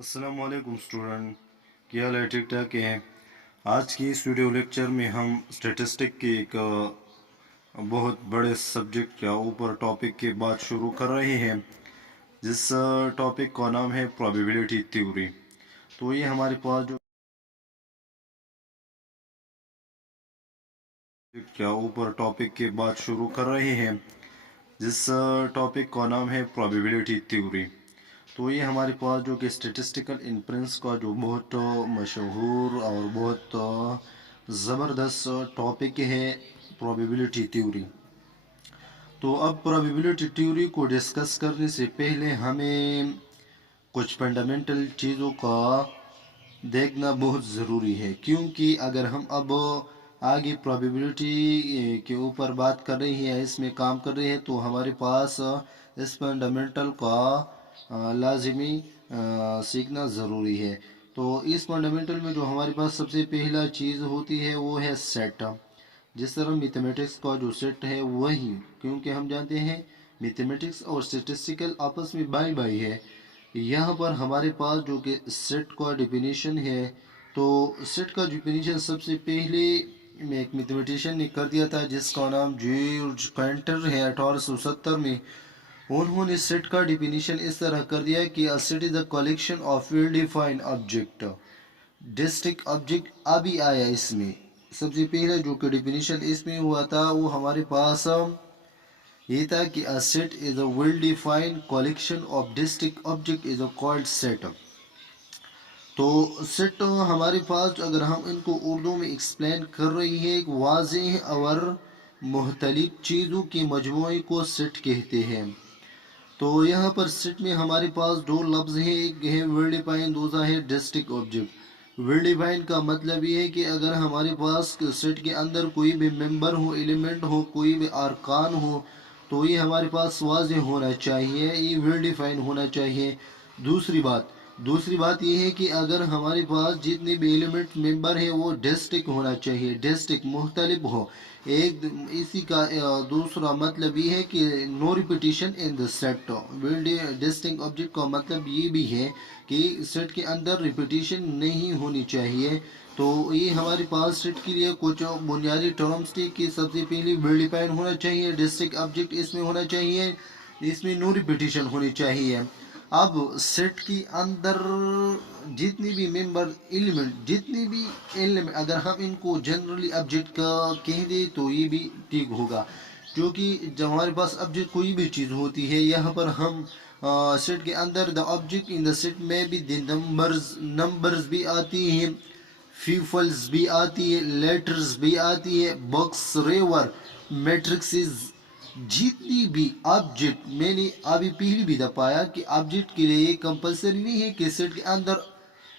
अस्सलाम वालेकुम स्टूडेंट, क्या हाल है? ठीक ठाक हैं। आज की इस वीडियो लेक्चर में हम स्टैटिस्टिक के एक बहुत बड़े सब्जेक्ट या ऊपर टॉपिक की बात शुरू कर रहे हैं, जिस टॉपिक का नाम है प्रोबेबिलिटी थ्योरी। तो ये हमारे पास जो क्या ऊपर टॉपिक की बात शुरू कर रहे हैं, जिस टॉपिक का नाम है प्रोबेबिलिटी थ्योरी। तो ये हमारे पास जो कि स्टेटिस्टिकल इन्फ्रेंस का जो बहुत मशहूर और बहुत ज़बरदस्त टॉपिक है प्रोबेबिलिटी थ्योरी। तो अब प्रोबेबिलिटी थ्योरी को डिस्कस करने से पहले हमें कुछ फंडामेंटल चीज़ों का देखना बहुत ज़रूरी है, क्योंकि अगर हम अब आगे प्रोबेबिलिटी के ऊपर बात कर रहे हैं, इसमें काम कर रहे हैं, तो हमारे पास इस फंडामेंटल का लाजमी सीखना ज़रूरी है। तो इस फंडामेंटल में जो हमारे पास सबसे पहला चीज़ होती है वो है सेट। जिस तरह मैथमेटिक्स का जो सेट है वही, क्योंकि हम जानते हैं मैथमेटिक्स और स्टैटिस्टिकल आपस में बाई बाई है। यहाँ पर हमारे पास जो कि सेट का डिफिनीशन है, तो सेट का डिफिनीशन सबसे पहले एक मैथमेटिशियन ने कर दिया था, जिसका नाम जॉर्ज कैंटर है 1870 में। उन्होंने सेट का डिफिनीशन इस तरह कर दिया कि a set is a collection of well defined object. District object अभी आया इसमें। सबसे पहले जो कि डिफिनीशन इसमें हुआ था वो हमारे पास ये था कि a set is a well defined collection of district object is a called set. तो सेट हमारे पास अगर हम इनको उर्दू में एक्सप्लेन कर रही है, एक वाज़ेह और मुख्तलिफ चीज़ों के मजमूए को सेट कहते हैं। तो यहाँ पर सेट में हमारे पास दो लफ्ज़ हैं, एक है वेल डिफाइन, दूसरा है डिस्ट्रिक्ट ऑब्जेक्ट। वेल डिफाइन का मतलब ये है कि अगर हमारे पास सेट के अंदर कोई भी मेंबर हो, एलिमेंट हो, कोई भी अरकान हो, तो ये हमारे पास वाज़ेह होना चाहिए, ये वेल डिफाइन होना चाहिए। दूसरी बात यह है कि अगर हमारे पास जितने भी एलिमेंट मेंबर है वो डिस्ट्रिक्ट होना चाहिए, डिस्ट्रिक्ट मुख्तलिफ हो एक। इसी का दूसरा मतलब ये है कि no repetition in the set. Distinct object का मतलब ये भी है कि सेट के अंदर रिपीटिशन नहीं होनी चाहिए। तो ये हमारे पास सेट के लिए कुछ बुनियादी टर्म्स थे कि सबसे पहले वेल डिफाइन होना चाहिए, डिस्ट्रिक्ट ऑब्जेक्ट इसमें होना चाहिए, इसमें नो रिपीटिशन होनी चाहिए। अब सेट के अंदर जितनी भी मेंबर एलिमेंट, जितनी भी एलिमेंट, अगर हम इनको जनरली ऑब्जेक्ट का कह दे तो ये भी ठीक होगा, क्योंकि जब हमारे पास ऑब्जेक्ट कोई भी चीज़ होती है, यहाँ पर हम सेट के अंदर the object in the set में भी द नंबर्स भी आती हैं, फीफल्स भी आती है, लेटर्स भी आती है, बॉक्स रेवर, मैट्रिक्सेस, जितनी भी ऑब्जेक्ट। मैंने अभी पहले भी बताया कि ऑब्जेक्ट के लिए कंपलसरी नहीं है कि सेट के अंदर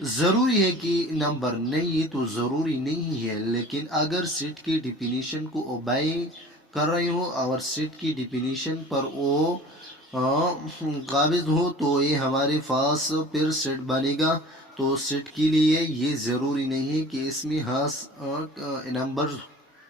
ज़रूरी है कि नंबर नहीं, ये तो ज़रूरी नहीं है, लेकिन अगर सेट की डिफिनीशन को ओबे कर रहे हो और सेट की डिफिनीशन पर वो काबिज हो, तो ये हमारे पास फिर सेट बनेगा। तो सेट के लिए ये ज़रूरी नहीं है कि इसमें खास नंबर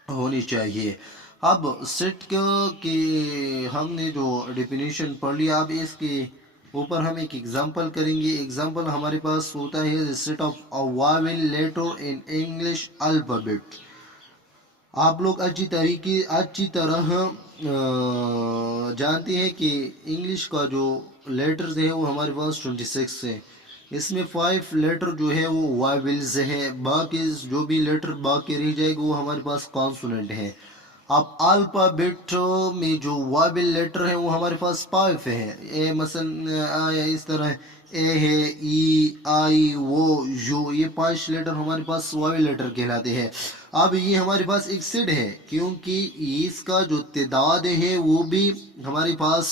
होनी चाहिए। अब सेट के हमने जो डेफिनेशन पढ़ लिया, अब इसके ऊपर हम एक एग्जांपल करेंगे। एग्जांपल हमारे पास होता है set of a vowel letter in English alphabet. आप लोग अच्छी तरह जानते हैं कि इंग्लिश का जो लेटर्स है वो हमारे पास 26 है। इसमें 5 लेटर जो है वो वावेल्स है, बाकी जो भी लेटर बाकी रह जाएगा वो हमारे पास कॉन्सोनेंट है। अब अल्फाबेट में जो वावेल लेटर है वो हमारे पास 5 है। ए मसलन आया इस तरह, ए है, ई, आई, वो, यू, ये 5 लेटर हमारे पास वावेल लेटर कहलाते हैं। अब ये हमारे पास एक सेट है, क्योंकि इसका जो तादाद है वो भी हमारे पास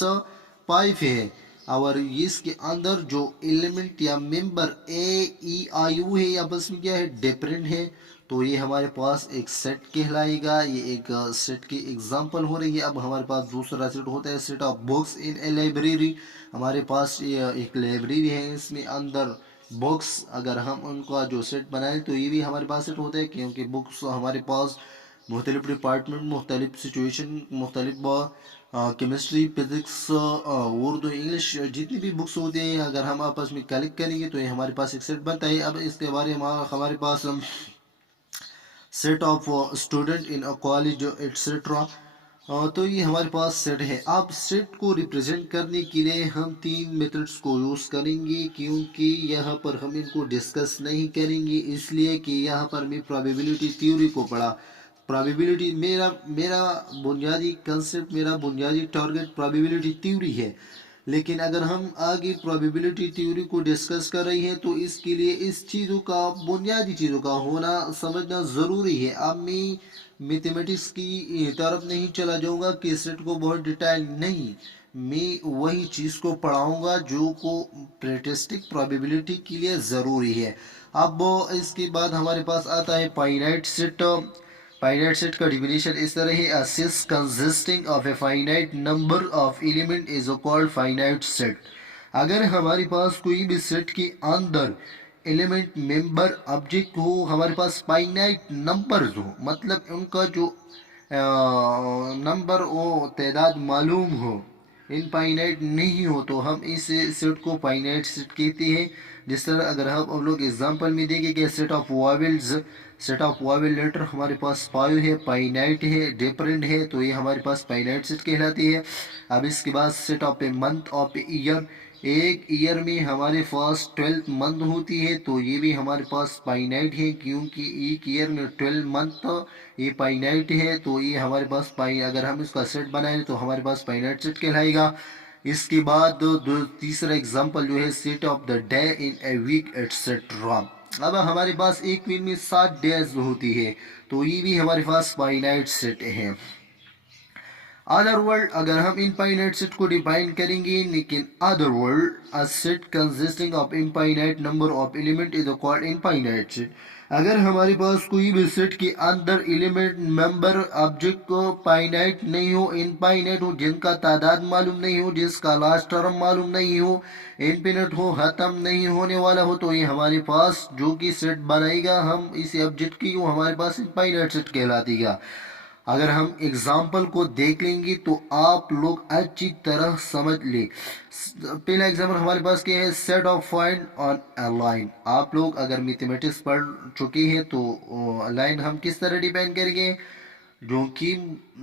5 है, और इसके अंदर जो एलिमेंट या member A, E, I, you है, आपस में क्या है, डिफरेंट है। तो ये हमारे पास एक सेट कहलाएगा। ये एक सेट की एग्जांपल हो रही है। अब हमारे पास दूसरा सेट होता है set of books in A library. हमारे पास ये एक लाइब्रेरी है, इसमें अंदर बुक्स, अगर हम उनका जो सेट बनाएं तो ये भी हमारे पास सेट होता है, क्योंकि बुक्स हमारे पास मुख्तलिफ डिपार्टमेंट, मुख्तलिफ सिचुएशन, मुख्तलिफ केमिस्ट्री, फिज़िक्स, उर्दू, इंग्लिश, जितनी भी बुक्स होती हैं अगर हम आपस में कलेक्ट करेंगे तो ये हमारे पास एक सेट बनता है। अब इसके बारे में हमारे पास set of student in a college etcetera, तो ये हमारे पास सेट है। अब सेट को रिप्रेजेंट करने के लिए हम तीन मेथड्स को यूज़ करेंगे, क्योंकि यहाँ पर हम इनको डिस्कस नहीं करेंगे इसलिए कि यहाँ पर मैं प्रोबेबिलिटी थ्योरी को पढ़ा। प्रोबेबिलिटी मेरा मेरा बुनियादी कंसेप्ट, मेरा बुनियादी टारगेट प्रोबेबिलिटी थ्योरी है। लेकिन अगर हम आगे प्रोबेबिलिटी थ्योरी को डिस्कस कर रही हैं तो इसके लिए इस चीज़ों का, बुनियादी चीज़ों का होना समझना ज़रूरी है। अब मैं मैथमेटिक्स की तरफ नहीं चला जाऊंगा कि सेट को बहुत डिटेल नहीं, मैं वही चीज़ को पढ़ाऊंगा जो को स्टैटिस्टिक प्रोबेबिलिटी के लिए ज़रूरी है। अब इसके बाद हमारे पास आता है फाइनाइट सेट। फाइनाइट सेट का डिफिनेशन इस तरह है, a set consisting of a finite number of element is called finite set. अगर हमारे पास कोई भी सेट के अंदर एलिमेंट, मेंबर, ऑब्जेक्ट हो, हमारे पास फाइनाइट नंबर्स हो, मतलब उनका जो नंबर हो, तादाद मालूम हो, इनफाइनाइट नहीं हो, तो हम इस सेट को फाइनाइट सेट कहते हैं। जिस तरह अगर हम लोग एग्जांपल में देखेंगे, set of vowels, set of vowel letter हमारे पास 5 है, फाइनाइट है, डिफरेंट है, तो ये हमारे पास फाइनाइट सेट कहलाती है। अब इसके बाद set of a month of a year, एक ईयर में हमारे पास 12 मंथ होती है, तो ये भी हमारे पास फाइनाइट है, क्योंकि एक ईयर में 12 मंथ ये फाइनाइट है, तो ये हमारे पास अगर हम इसका सेट बनाए तो हमारे पास फाइनाइट सेट कहलाएगा। इसके बाद तीसरा एग्जांपल जो है, set of the day in a week etcetera. अब हमारे पास एक वीक में 7 डेज होती है, तो ये भी हमारे पास फाइनाइट सेट है। अदर वर्ड, अगर हम इनफाइनाइट सेट को डिफाइन करेंगे, लेकिन other word, a set consisting of infinite number of element is called infinite set. अगर हमारे पास कोई भी सेट के अंदर एलिमेंट, मेंबर, ऑब्जेक्ट को फाइनाइट नहीं हो, इनफाइनाइट हो, जिनका तादाद मालूम नहीं हो, जिसका लास्ट टर्म मालूम नहीं हो, इनफिनिट हो, खत्म नहीं होने वाला हो, तो ये हमारे पास जो कि सेट बनाएगा हम इस ऑब्जेक्ट की, वो हमारे पास इनफाइनाइट सेट कहलातीगा। अगर हम एग्जाम्पल को देख लेंगे तो आप लोग अच्छी तरह समझ ले। पहला एग्जाम्पल हमारे पास क्या है, set of point on a line. आप लोग अगर मैथमेटिक्स पढ़ चुके हैं तो लाइन हम किस तरह डिफाइन करेंगे, जो कि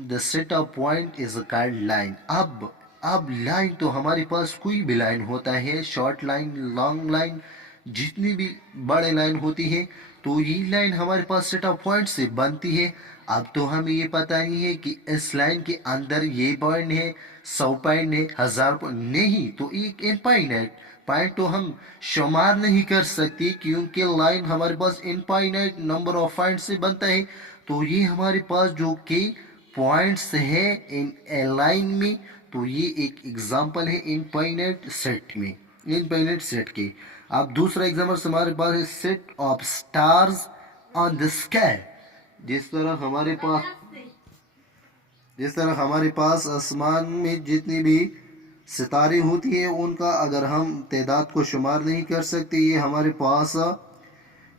the set of point is called line. अब लाइन तो हमारे पास कोई भी लाइन होता है, शॉर्ट लाइन, लॉन्ग लाइन, जितनी भी बड़े लाइन होती है, तो ये लाइन हमारे पास सेट ऑफ पॉइंट से बनती है। अब तो हमें ये पता नहीं है कि इस लाइन के अंदर ये पॉइंट है, 100 पॉइंट है, 1000 पॉइंट नहीं, तो एक इनफाइनाइट पॉइंट तो हम शुमार नहीं कर सकते, क्योंकि लाइन हमारे पास इनफाइनाइट नंबर ऑफ पॉइंट से बनता है। तो ये हमारे पास जो कि पॉइंट्स है इन ए लाइन में, तो ये एक एग्जांपल है इनफाइनाइट सेट में, इनफाइनाइट सेट के। अब दूसरा एग्जांपल हमारे पास है, set of stars on the sky. जिस तरह हमारे पास आसमान में जितनी भी सितारे होती है, उनका अगर हम तादाद को शुमार नहीं कर सकते, ये हमारे पास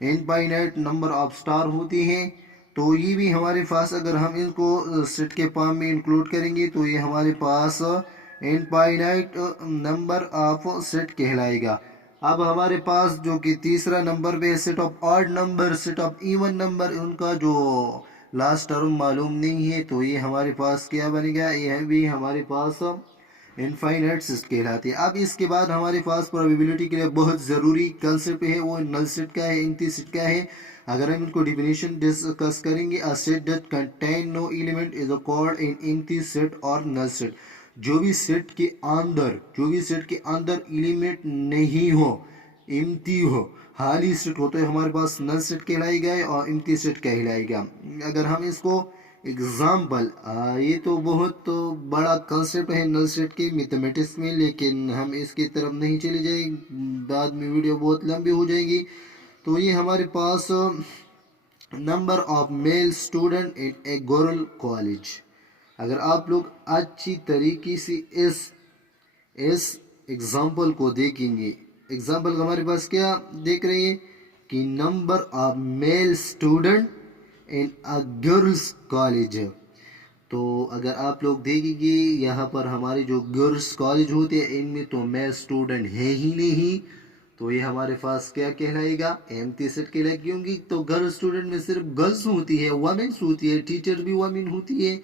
इनफाइनाइट नंबर ऑफ स्टार होती हैं। तो ये भी हमारे पास अगर हम इनको सेट के फॉर्म में इंक्लूड करेंगे तो ये हमारे पास इनफाइनाइट नंबर ऑफ सेट कहलाएगा। अब हमारे पास जो कि तीसरा नंबर पे set of odd number, set of even number, उनका जो लास्ट टर्म मालूम नहीं है, तो ये हमारे पास क्या बनेगा, ये भी हमारे पास इनफाइनाइट सेट कहलाती है। अब इसके बाद हमारे पास प्रोबेबिलिटी के लिए बहुत ज़रूरी कंसेप्ट है, वो नल सेट का है, एम्प्टी सेट का है। अगर हम इनको डिफिनेशन डिस्कस करेंगे, a set that contain no element is called an empty set or null set. जो भी सेट के अंदर एलिमेंट नहीं हो, एम्प्टी हो, खाली सेट हो, तो हमारे पास नल सेट कहलाएगा और एम्प्टी सेट कहलाएगा। अगर हम इसको एग्जाम्पल, ये तो बहुत तो बड़ा कंसेप्ट है नल सेट के मैथमेटिक्स में, लेकिन हम इसकी तरफ नहीं चले जाएंगे, बाद में वीडियो बहुत लंबी हो जाएगी। तो ये हमारे पास number of male student in a girl college. अगर आप लोग अच्छी तरीके से इस एग्जाम्पल को देखेंगे, एग्जाम्पल हमारे पास क्या देख रहे हैं कि number of male student in a girls college. تو اگر آپ لوگ دیکھیں گے یہاں پر ہمارے جو گرلس کالج ہوتے ہیں ان میں تو میل اسٹوڈنٹ ہے ہی نہیں، تو یہ ہمارے پاس کیا کہلائے گا؟ ایمٹی سیٹ کہلائے گا، کیونکہ تو گرل اسٹوڈنٹ میں صرف گرلس ہوتی ہے، وومنس ہوتی ہے، ٹیچر بھی وومن ہوتی ہے،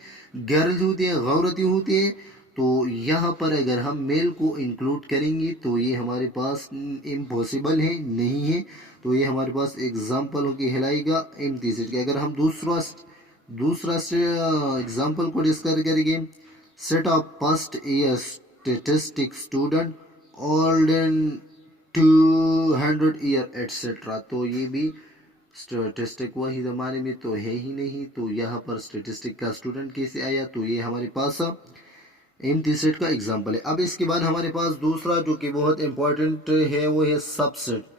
گرل ہوتی ہے، عورتیں ہوتی ہیں. تو یہاں پر اگر ہم میل کو انکلوڈ کریں گے تو یہ ہمارے پاس امپاسبل ہے، نہیں ہے. تو یہ ہمارے پاس ایگزامپل کہلائے گا ایمٹی سیٹ کے. اگر ہم دوسرا ایگزامپل کو ڈسکس کریں گے، set of first year statistic student old than 200 year etcetera. تو یہ بھی اسٹیٹسٹک وہی زمانے میں تو ہے ہی نہیں، تو یہاں پر اسٹیٹسٹک کا اسٹوڈنٹ کیسے آیا؟ تو یہ ہمارے پاس ایمٹی سیٹ کا ایگزامپل ہے. اب اس کے بعد ہمارے پاس دوسرا جو کہ بہت امپورٹنٹ ہے وہ ہے سب set.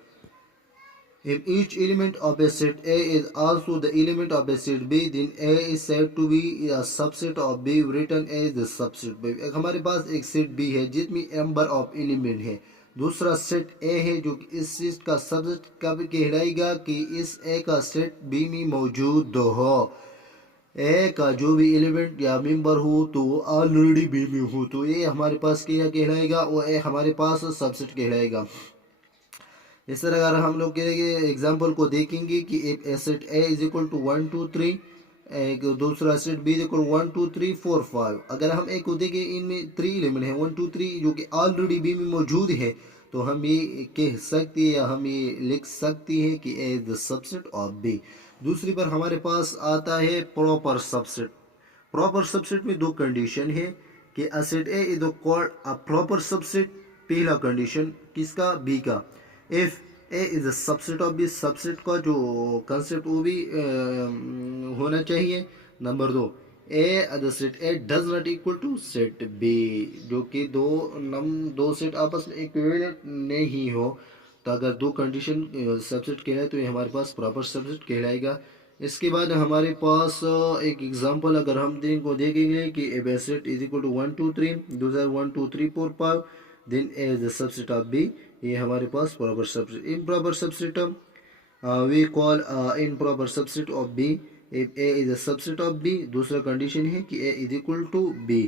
If each element of a set A is also the element of a set B, then A is said to be a subset of B written as the subset B. ہمارے پاس ایک set B ہے جس میں number of element ہے. دوسرا set A ہے جو کہ اس سیٹ کا سبسیٹ کب کہلائے گا کہ اس A کا سیٹ B میں موجود ہو. A کا جو بھی ایلیمنٹ یا ممبر ہو تو وہ آلریڈی B میں ہو، تو یہ ہمارے پاس کیا کہلائے گا؟ وہ A ہمارے پاس سبسیٹ کہلائے گا. اس طرح اگر ہم لوگ ایگزامپل کو دیکھیں گے کہ ایک set A is equal to 1 2 3، ایک دوسرا set B is equal to 1 2 3 4 5. اگر ہم ایک کو دیکھیں ان میں 3 ایلیمنٹ ہیں 1 2 3 جو کہ آلریڈی B میں موجود ہے، تو ہم یہ کہہ سکتے ہیں یا ہم یہ لکھ سکتے ہیں کہ A is the subset of B. دوسری پر ہمارے پاس آتا ہے پراپر سبسیٹ. پراپر سبسیٹ میں دو کنڈیشن ہے کہ set A is called a proper subset. پہلا کنڈیشن کس کا؟ B کا. if A is a subset of B، subset کا جو کنسپٹ وہ بھی ہونا چاہیے. Number 2، A set A does not equal to set B، جو کہ دو سیٹ آپس میں ایکویلنٹ نہیں ہو. تو اگر دو کنڈیشن سبسیٹ کہلائے تو یہ ہمارے پاس پراپر سبسیٹ کہلائے گا. اس کے بعد ہمارے پاس ایک ایگزامپل اگر ہم دیکھیں گے کہ A set is equal to 1 2 3، دوسرا 1 2 3 4 5، then A is the subset of B. یہ ہمارے پاس proper subset. Improper subset we call improper subset of B if A is a subset of B. دوسرا کنڈیشن ہے کہ A is equal to B.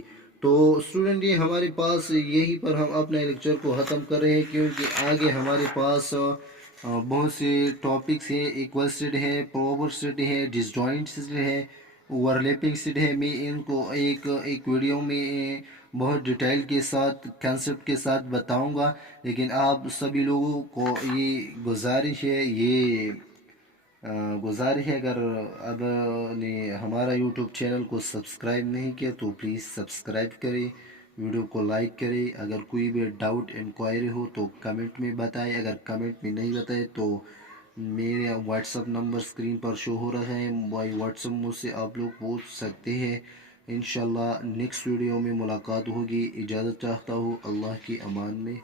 تو student یہ ہمارے پاس یہی پر ہم اپنے لیکچر کو ختم کر رہے ہیں، کیونکہ آگے ہمارے پاس بہت سے ٹاپکس ہیں. ایکول سیٹ ہے، پراپر سیٹ ہے، ڈسجوائنٹ سیٹ ہے، اوور لیپنگ سیٹ ہے. میں ان کو ایک ویڈیو میں بہت ڈیٹیل کے ساتھ کنسپٹ کے ساتھ بتاؤں گا. لیکن آپ سبھی لوگوں کو یہ گزارش ہے اگر اب نے ہمارا یوٹیوب چینل کو سبسکرائب نہیں کیا تو پلیز سبسکرائب کریں، ویڈیو کو لائک کریں. اگر کوئی بھی ڈاؤٹ انکوائری ہو تو کمنٹ میں بتائیں. اگر کمنٹ میں نہیں بتائے تو میرے واٹس اپ نمبر اسکرین پر شو ہو رہا ہے، واٹس اپ مجھ سے آپ لوگ پوچھ سکتے ہیں. انشاءاللہ نیکسٹ ویڈیو میں ملاقات ہوگی. اجازت چاہتا ہوں اللہ کی امان میں.